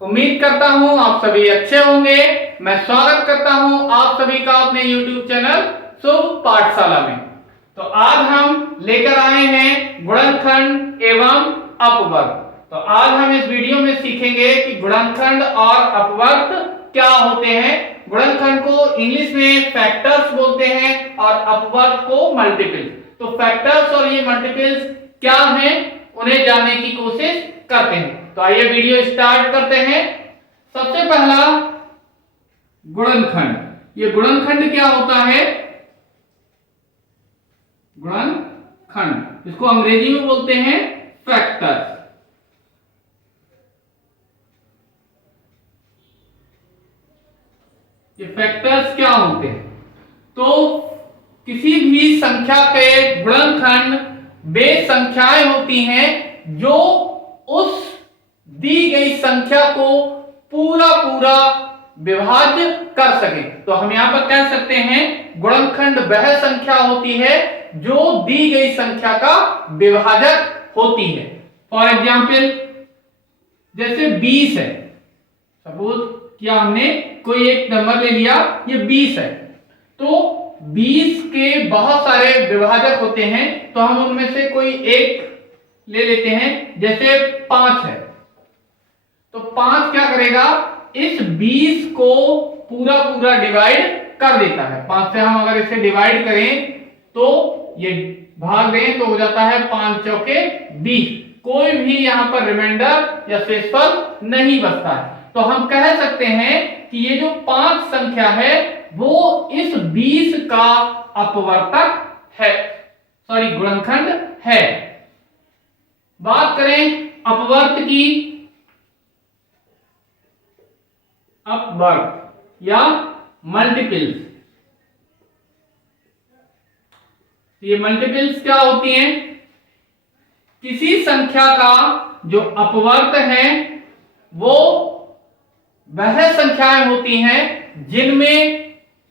उम्मीद करता हूं आप सभी अच्छे होंगे। मैं स्वागत करता हूं आप सभी का अपने YouTube चैनल शुभ पाठशाला में। तो आज हम लेकर आए हैं गुणनखंड एवं अपवर्त। तो आज हम इस वीडियो में सीखेंगे कि गुणनखंड और अपवर्त क्या होते हैं। गुणनखंड को इंग्लिश में फैक्टर्स बोलते हैं और अपवर्त को मल्टीपल्स। तो फैक्टर्स और ये मल्टीपल्स क्या हैं उन्हें जानने की कोशिश करते हैं। तो आइए वीडियो स्टार्ट करते हैं। सबसे पहला गुणनखंड। ये गुणनखंड क्या होता है? गुणनखंड, इसको अंग्रेजी में बोलते हैं फैक्टर्स। ये फैक्टर्स क्या होते हैं? तो किसी भी संख्या के गुणनखंड वे संख्याएं होती हैं जो उस दी गई संख्या को पूरा पूरा विभाज्य कर सके। तो हम यहां पर कह सकते हैं गुणनखंड वह संख्या होती है जो दी गई संख्या का विभाजक होती है। फॉर एग्जाम्पल जैसे 20 है। सपोज किया हमने कोई एक नंबर ले लिया, ये 20 है। तो 20 के बहुत सारे विभाजक होते हैं, तो हम उनमें से कोई एक ले लेते हैं। जैसे 5 है, तो 5 क्या करेगा? इस 20 को पूरा पूरा डिवाइड कर देता है। 5 से हम अगर इसे डिवाइड करें तो ये भाग दें तो हो जाता है 5 चौके 20। कोई भी यहां पर रिमाइंडर या शेषफल नहीं बचता है। तो हम कह सकते हैं कि ये जो 5 संख्या है वो इस 20 का अपवर्तक है, सॉरी गुणनखंड है। बात करें अपवर्त की, अपवर्त या मल्टीपल्स। ये मल्टीपल्स क्या होती हैं? किसी संख्या का जो अपवर्त है वो वह संख्याएं होती हैं जिनमें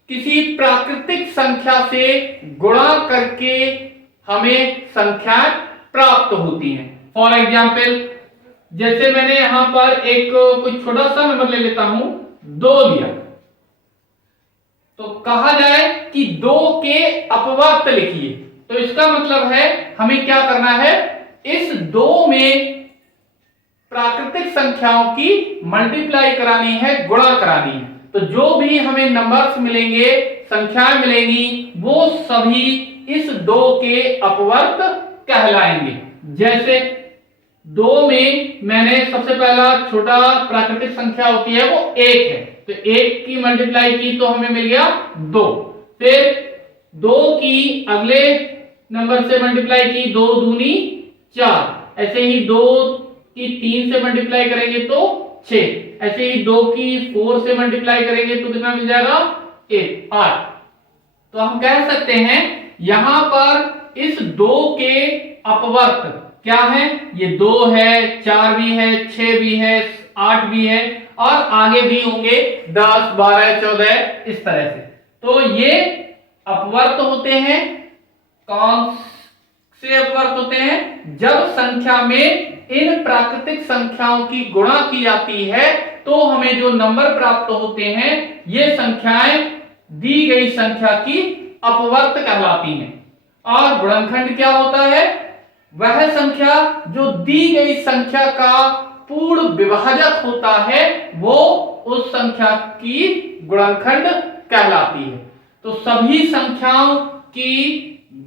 किसी प्राकृतिक संख्या से गुणा करके हमें संख्याएं प्राप्त होती हैं। फॉर एग्जाम्पल जैसे मैंने यहां पर एक कुछ छोटा सा नंबर ले लेता हूं, 2 लिया। तो कहा जाए कि 2 के अपवर्त लिखिए, तो इसका मतलब है हमें क्या करना है? इस 2 में प्राकृतिक संख्याओं की मल्टीप्लाई करानी है, गुणा करानी है। तो जो भी हमें नंबर्स मिलेंगे, संख्याएं मिलेंगी, वो सभी इस 2 के अपवर्त कहलाएंगे। जैसे 2 में मैंने सबसे पहला छोटा प्राकृतिक संख्या होती है वो 1 है, तो 1 की मल्टीप्लाई की तो हमें मिल गया 2। फिर 2 की अगले नंबर से मल्टीप्लाई की, 2 दूनी 4। ऐसे ही 2 की 3 से मल्टीप्लाई करेंगे तो 6। ऐसे ही 2 की 4 से मल्टीप्लाई करेंगे तो कितना मिल जाएगा? 8। तो हम कह सकते हैं यहां पर इस 2 के अपवर्त क्या है? ये 2 है, 4 भी है, 6 भी है, 8 भी है और आगे भी होंगे 10, 12, 14 इस तरह से। तो ये अपवर्त होते हैं। कौन से अपवर्त होते हैं? जब संख्या में इन प्राकृतिक संख्याओं की गुणा की जाती है तो हमें जो नंबर प्राप्त होते हैं ये संख्याएं दी गई संख्या की अपवर्त कहलाती हैं। और गुणनखंड क्या होता है? वह संख्या जो दी गई संख्या का पूर्ण विभाजक होता है वो उस संख्या की गुणनखंड कहलाती है। तो सभी संख्याओं की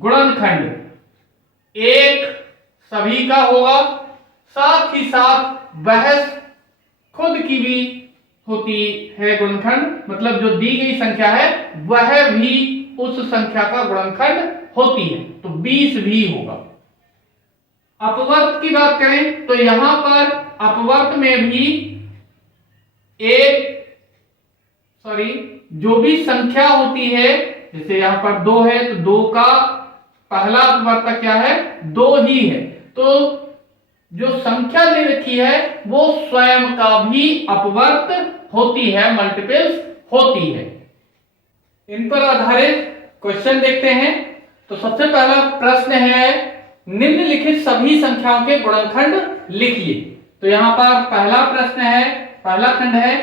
गुणनखंड एक सभी का होगा, साथ ही साथ वह खुद की भी होती है गुणनखंड। मतलब जो दी गई संख्या है वह भी उस संख्या का गुणनखंड होती है, तो 20 भी होगा। अपवर्त की बात करें तो यहां पर अपवर्त में भी जो भी संख्या होती है, जैसे यहां पर 2 है तो 2 का पहला अपवर्तक क्या है? 2 ही है। तो जो संख्या दे रखी है वो स्वयं का भी अपवर्त होती है, मल्टीपल्स होती है। इन पर आधारित क्वेश्चन देखते हैं। तो सबसे पहला प्रश्न है निम्नलिखित सभी संख्याओं के गुणनखंड लिखिए। तो यहां पर पहला प्रश्न है पहला खंड है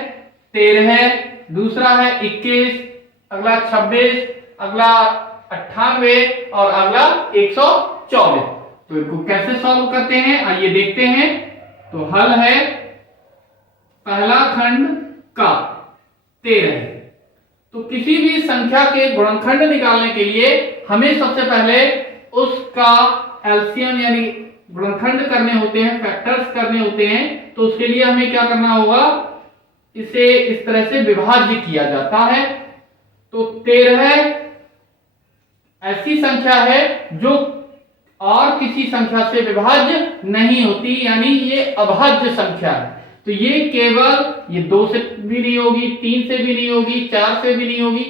13, दूसरा है 21, अगला 26, अगला 98 और अगला 124। तो इनको कैसे सॉल्व करते हैं आइए देखते हैं। तो हल है पहला खंड का 13। तो किसी भी संख्या के गुणनखंड निकालने के लिए हमें सबसे पहले उसका एलसीएम यानी गुणनखंड करने होते हैं, फैक्टर्स करने होते हैं। तो उसके लिए हमें क्या करना होगा, इसे इस तरह से विभाज्य किया जाता है। तो 13 ऐसी संख्या है जो और किसी संख्या से विभाज्य नहीं होती, यानी ये अभाज्य संख्या है। तो ये केवल ये 2 से भी नहीं होगी, 3 से भी नहीं होगी, 4 से भी नहीं होगी,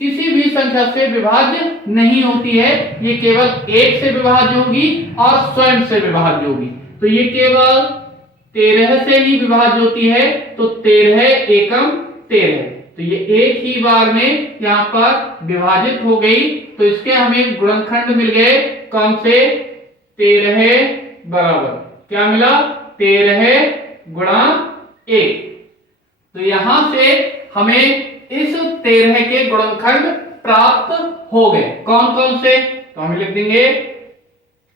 किसी भी संख्या से विभाज्य नहीं होती है। ये केवल 1 से विभाज्य होगी और स्वयं से विभाज्य होगी। तो ये केवल 13 से ही विभाज्य होती है। तो 13 एकम 13, तो ये एक ही बार में यहां पर विभाजित हो गई। तो इसके हमें गुणनखंड मिल गए कौन से, 13 बराबर क्या मिला, 13 गुणा 1। तो यहां से हमें इस 13 के गुणनखंड प्राप्त हो गए। कौन कौन से, तो हम लिख देंगे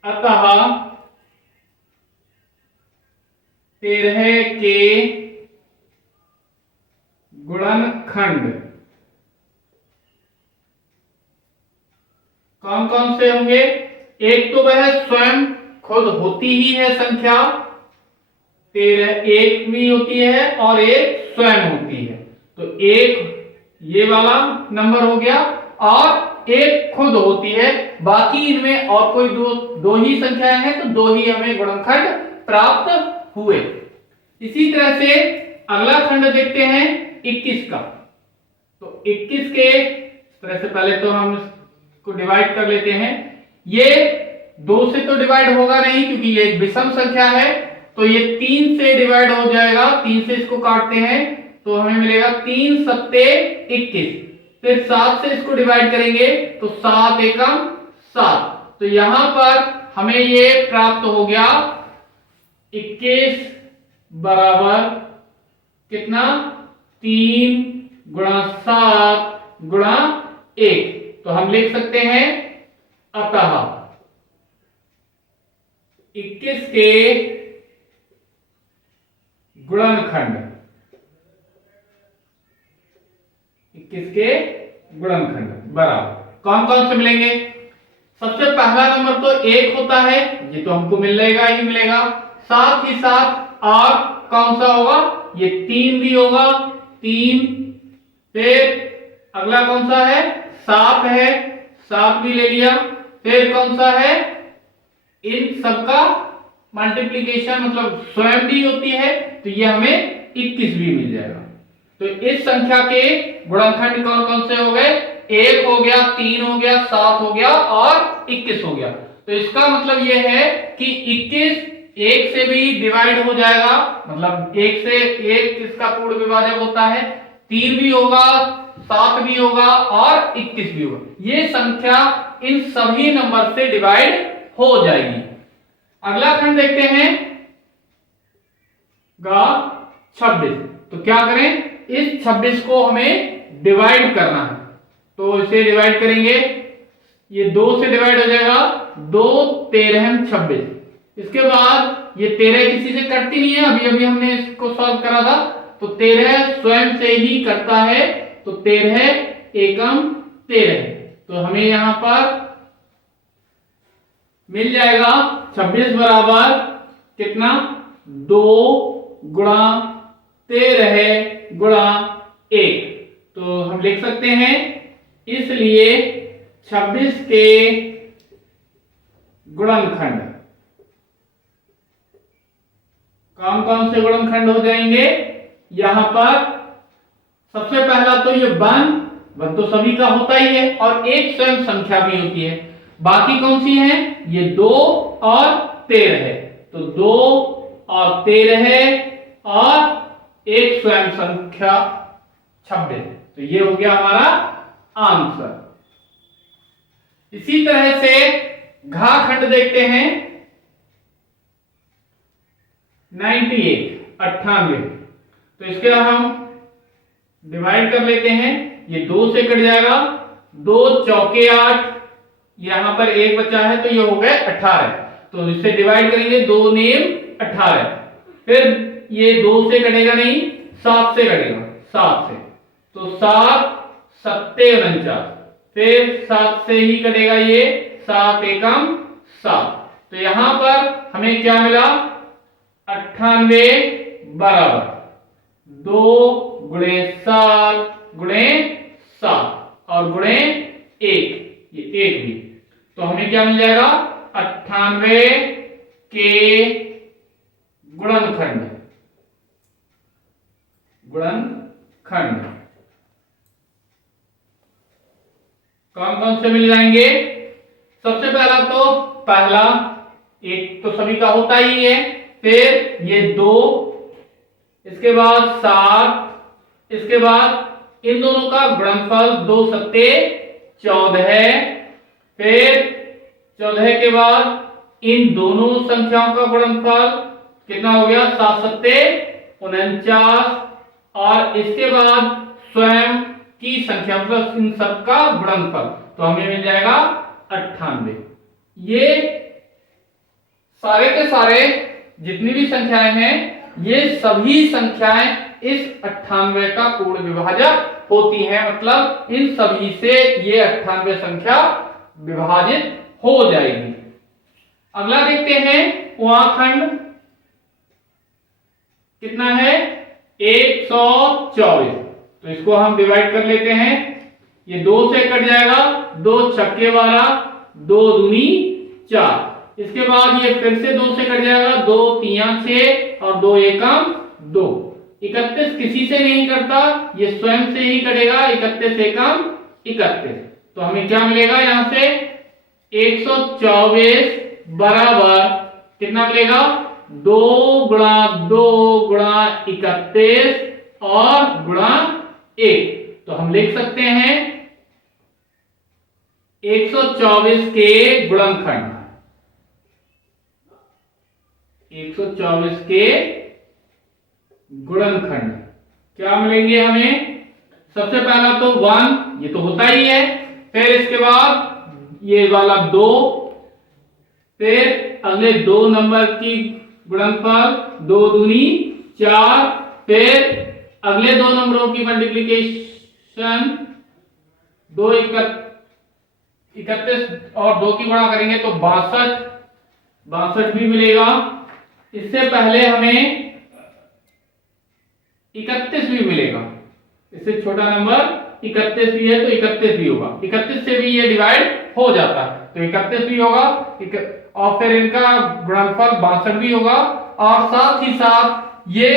अतः 13 के गुणनखंड कौन कौन से होंगे। एक तो वह स्वयं खुद होती ही है संख्या, 13 एक भी होती है और एक स्वयं होती है। तो एक ये वाला नंबर हो गया और एक खुद होती है। बाकी इनमें और कोई दो ही संख्याएं हैं, तो 2 ही हमें गुणनखंड प्राप्त हुए। इसी तरह से अगला खंड देखते हैं 21 का। तो 21 के इस तरह से पहले तो हम इसको डिवाइड कर लेते हैं। ये 2 से तो डिवाइड होगा नहीं क्योंकि ये एक विषम संख्या है। तो ये 3 से डिवाइड हो जाएगा, 3 से इसको काटते हैं तो हमें मिलेगा 3 सत्ते 21। फिर 7 से इसको डिवाइड करेंगे तो 7 एकम 7। तो यहां पर हमें ये प्राप्त हो गया 21 बराबर कितना, 3 गुणा 7 गुणा 1। तो हम लिख सकते हैं अतः 21 के गुणनखंड, 21 के गुणनखंड बराबर कौन कौन से मिलेंगे। सबसे पहला नंबर तो 1 होता है, ये तो हमको मिलेगा ही मिलेगा। साथ ही साथ और कौन सा होगा, ये 3 भी होगा, 3। फिर अगला कौन सा है, 7 है, 7 भी ले लिया। फिर कौन सा है, इन सबका मल्टीप्लीकेशन मतलब स्वयं भी होती है, तो ये हमें 21 भी मिल जाएगा। तो इस संख्या के गुणनखंड कौन कौन से हो गए, 1 हो गया, 3 हो गया, 7 हो गया और 21 हो गया। तो इसका मतलब ये है कि 21 1 से भी डिवाइड हो जाएगा, मतलब 1 से 1 इसका पूर्ण विभाजक होता है, 3 भी होगा, 7 भी होगा और 21 भी होगा। ये संख्या इन सभी नंबर से डिवाइड हो जाएगी। अगला खंड देखते हैं गा 26। तो क्या करें, इस 26 को हमें डिवाइड करना है। तो इसे डिवाइड करेंगे, ये 2 से डिवाइड हो जाएगा, 2 13 26। इसके बाद ये 13 किसी से कटती नहीं है, अभी अभी हमने इसको सॉल्व करा था। तो 13 स्वयं से ही कटता है, तो 13 एकम 13। तो हमें यहां पर मिल जाएगा 26 बराबर कितना, 2 गुणा 13 गुणा 1। तो हम लिख सकते हैं इसलिए 26 के गुणनखंड कौन कौन से गुणनखंड हो जाएंगे। यहां पर सबसे पहला तो ये 1 तो सभी का होता ही है और एक स्वयं संख्या भी होती है। बाकी कौन सी है, ये 2 और 13 है। तो 2 और 13 और एक स्वयं संख्या 26। तो ये हो गया हमारा आंसर। इसी तरह से घा खंड देखते हैं 98। तो इसके हम डिवाइड कर लेते हैं, ये 2 से कट जाएगा, 2 चौके 8, यहां पर 1 बचा है तो ये हो गए 18। तो इससे डिवाइड करेंगे, 2 नेम 18। फिर ये 2 से कटेगा नहीं, 7 से कटेगा, 7 से, तो 7 सत्ते 49, फिर 7 से ही कटेगा ये, 7 एकम 7। तो यहां पर हमें क्या मिला, 98 बराबर 2 गुणे 7 गुणे 7 और गुणे 1, ये 1 भी, तो हमें क्या मिल जाएगा, 98 के गुणनखंड, गुणनखंड कौन कौन से मिल जाएंगे। सबसे पहला तो पहला 1 तो सभी का होता ही है, फिर ये 2, इसके बाद 7, इसके बाद इन दोनों का गुणनफल 2 सत्ते 14, फिर 14 के बाद इन दोनों संख्याओं का गुणनफल कितना हो गया, 7 सत्ते 49, और इसके बाद स्वयं की संख्या प्लस इन सब का गुणनफल, तो हमें मिल जाएगा 98। ये सारे के सारे जितनी भी संख्याएं हैं, ये सभी संख्याएं इस 98 का पूर्ण विभाजक होती हैं, मतलब इन सभी से ये 98 संख्या विभाजित हो जाएगी। अगला देखते हैं उहाखंड कितना है, 124। तो इसको हम डिवाइड कर लेते हैं, ये 2 से कट जाएगा, 2 छक्के 12, 2 दूनी 4, इसके बाद ये फिर से 2 से कट जाएगा, 2 तिया 6 और 2 एकम 2, 31 किसी से नहीं करता, ये स्वयं से ही कटेगा, 31 एकम 31। तो हमें क्या मिलेगा यहां से, 124 बराबर कितना मिलेगा, 2 गुणा 2 गुणा 31 और गुणा 1। तो हम लिख सकते हैं 124 के गुणनखंड, 124 के गुणनखंड क्या मिलेंगे हमें। सबसे पहला तो 1, ये तो होता ही है, फिर इसके बाद ये वाला 2, फिर अगले 2 नंबर की गुणनफल 2 दूनी 4, फिर अगले 2 नंबरों की मल्टीप्लिकेशन 2 31 और 2 की गुणा करेंगे तो 62 भी मिलेगा। इससे पहले हमें 31 भी मिलेगा, इससे छोटा नंबर 31 भी है तो 31 भी होगा, 31 से भी ये डिवाइड हो जाता है तो 31 भी होगा, और फिर इनका गुणनफल 62 भी होगा, और साथ ही साथ ये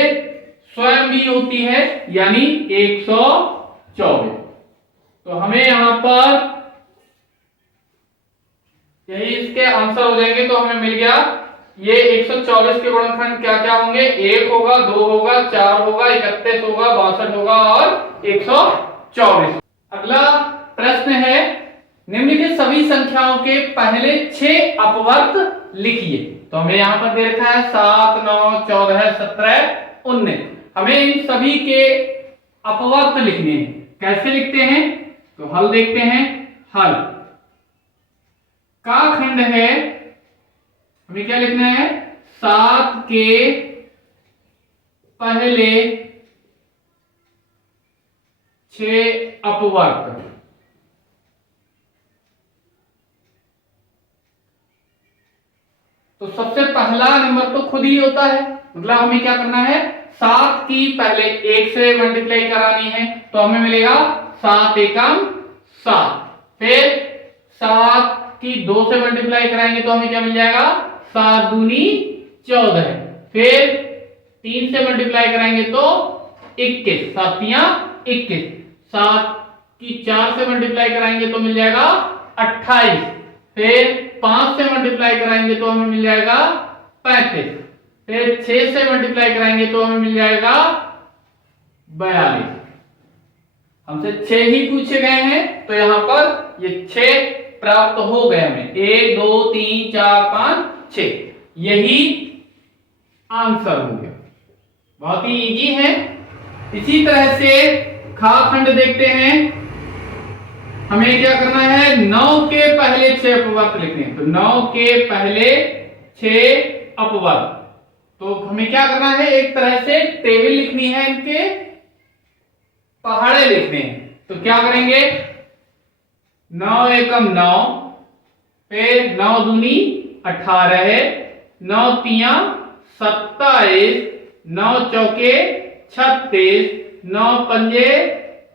स्वयं भी होती है यानी 124। तो हमें यहां पर यही इसके आंसर हो जाएंगे, तो हमें मिल गया ये 124 के गुणनखंड क्या क्या होंगे, 1 होगा, 2 होगा, 4 होगा, 31 होगा, 62 होगा और 124। अगला प्रश्न है, निम्नलिखित सभी संख्याओं के पहले 6 अपवर्त लिखिए। तो हमें यहां पर दे रखा है 7, 9, 14, 17, 19। हमें इन सभी के अपवर्त लिखने हैं, कैसे लिखते हैं, तो हल देखते हैं। हल का खंड है, हमें क्या लिखना है, 7 के पहले 6 अपवर्त। तो सबसे पहला नंबर तो खुद ही होता है, मतलब हमें क्या करना है, 7 की पहले 1 से मल्टीप्लाई करानी है, तो हमें मिलेगा 7 एकम 7, फिर 7 की 2 से मल्टीप्लाई कराएंगे तो हमें क्या मिल जाएगा, 7 दूनी 14, फिर 3 से मल्टीप्लाई कराएंगे तो 21, 7 तिया 21, 7 की 4 से मल्टीप्लाई कराएंगे तो मिल जाएगा 28, फिर 5 से मल्टीप्लाई कराएंगे तो हमें मिल जाएगा 35, फिर 6 से मल्टीप्लाई कराएंगे तो हमें मिल जाएगा 42। हमसे 6 ही पूछे गए हैं तो यहां पर ये 6 प्राप्त हो गए हमें, 1 2 3 4 5 6, यही आंसर हो गया। बहुत ही इजी है, इसी तरह से खा खंड देखते हैं। हमें क्या करना है, 9 के पहले 6 अपवर्त लिखने हैं। तो 9 के पहले 6 अपवर्त, तो हमें क्या करना है, एक तरह से टेबल लिखनी है, इनके पहाड़े लिखने हैं। तो क्या करेंगे, 9 एकम 9, फिर 9 दूनी 18, 9 तिया 27, 9 चौके 36, 9 पंजे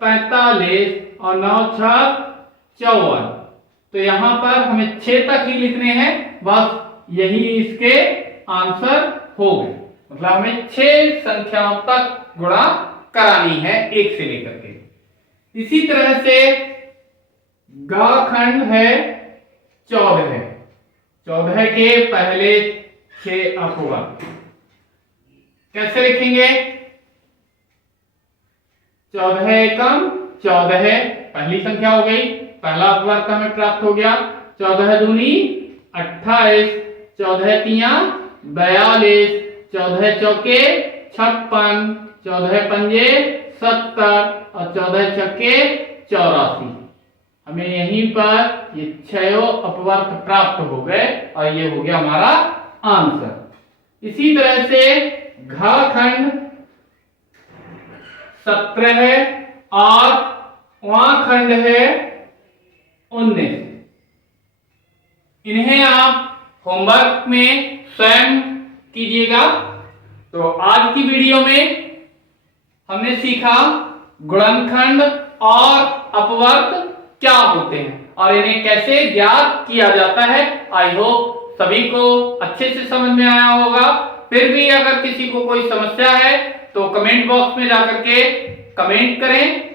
45 और 9 छक 54। तो यहां पर हमें 6 तक ही लिखने हैं, बस यही इसके आंसर हो गए। मतलब हमें 6 संख्याओं तक गुणा करानी है 1 से लेकर के। इसी तरह से गा खंड है 14, 14 के पहले 6 अपवर्त कैसे लिखेंगे, 14 एकम 14 पहली संख्या हो गई, पहला अपवर्त हमें प्राप्त हो गया। 14 दूनी 28, 14 तिया 42, 14 चौके 56, 14 पंजे 70 और 14 छक्के 84। हमें यहीं पर ये 6 अपवर्त प्राप्त हो गए और ये हो गया हमारा आंसर। इसी तरह से घा खंड 17 है और वहां खंड है 19। इन्हें आप होमवर्क में स्वयं कीजिएगा। तो आज की वीडियो में हमने सीखा गुणनखंड और अपवर्त क्या होते हैं और इन्हें कैसे ज्ञात किया जाता है। आई होप सभी को अच्छे से समझ में आया होगा। फिर भी अगर किसी को कोई समस्या है तो कमेंट बॉक्स में जाकर के कमेंट करें